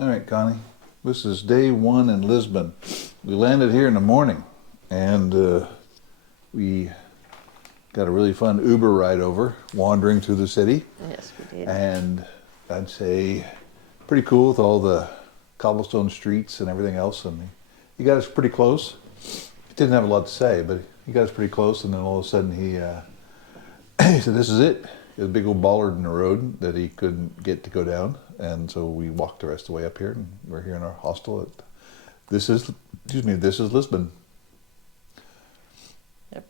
All right, Connie. This is day one in Lisbon. We landed here in the morning, and we got a really fun Uber ride over, wandering through the city. Yes, we did. And I'd say pretty cool with all the cobblestone streets and everything else. And he got us pretty close. He didn't have a lot to say, but he got us pretty close. And then all of a sudden he said, "This is it." There's a big old bollard in the road that he couldn't get to go down. And so we walked the rest of the way up here, and we're here in our hostel. This is Lisbon. Yep.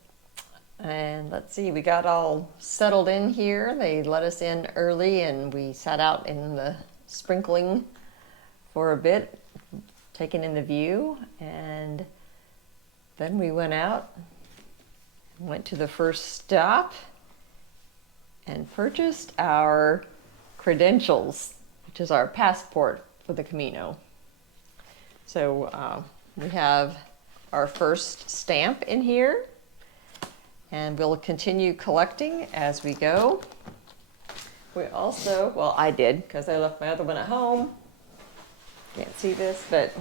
And let's see, we got all settled in here. They let us in early, and we sat out in the sprinkling for a bit, taking in the view. And then we went out, went to the first stop, and purchased our credentials, which is our passport for the Camino. So we have our first stamp in here, and we'll continue collecting as we go. We also, well, I did, because I left my other one at home. Can't see this, but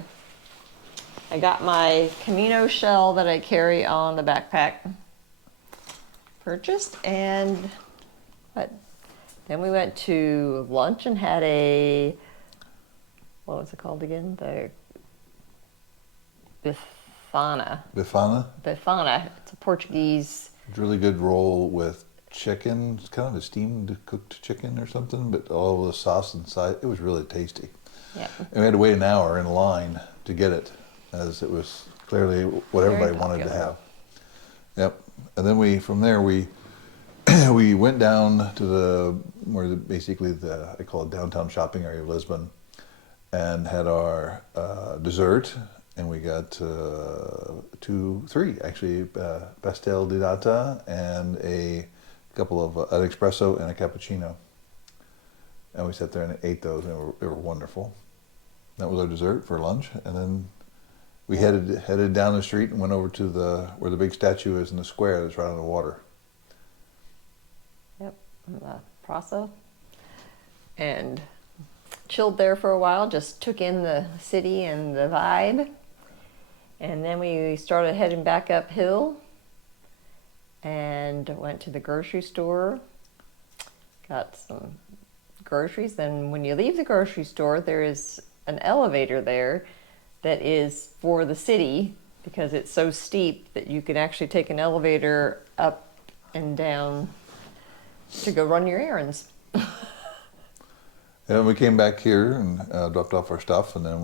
I got my Camino shell that I carry on the backpack purchased, and then we went to lunch and had what was it called again? The Bifana. Bifana? Bifana. It's a Portuguese. It's a really good roll with chicken. It's kind of a steamed cooked chicken or something, but all the sauce inside. It was really tasty. Yeah. And we had to wait an hour in line to get it, as it was clearly what everybody wanted to have. Yep. And then from there we went down to basically I call it downtown shopping area of Lisbon, and had our dessert, and we got three actually, pastel de nata and a couple of an espresso and a cappuccino, and we sat there and ate those, and they were wonderful. That was our dessert for lunch, and then we headed down the street and went over to where the big statue is in the square that's right on the water. Yep, the Praça, and chilled there for a while, just took in the city and the vibe. And then we started heading back uphill and went to the grocery store, got some groceries. Then when you leave the grocery store, there is an elevator there that is for the city, because it's so steep that you can actually take an elevator up and down to go run your errands. And we came back here and dropped off our stuff, and then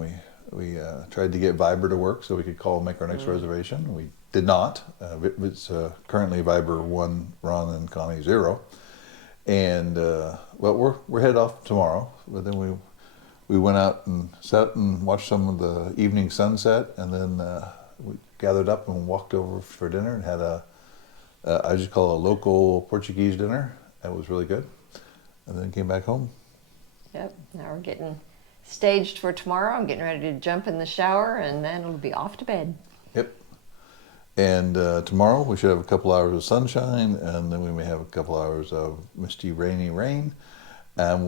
we tried to get Viber to work so we could call and make our next reservation. We did not. It's currently Viber 1, Ron and Connie 0. And well, we're headed off tomorrow. But then we went out and sat and watched some of the evening sunset, and then we gathered up and walked over for dinner and had I just call it a local Portuguese dinner. That was really good. And then came back home. Yep, now we're getting staged for tomorrow. I'm getting ready to jump in the shower, and then we'll be off to bed. Yep. And tomorrow we should have a couple hours of sunshine, and then we may have a couple hours of misty, rainy rain. And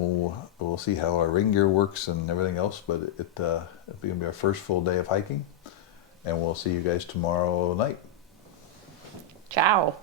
we'll see how our rain gear works and everything else. But it'll be our first full day of hiking, and we'll see you guys tomorrow night. Ciao.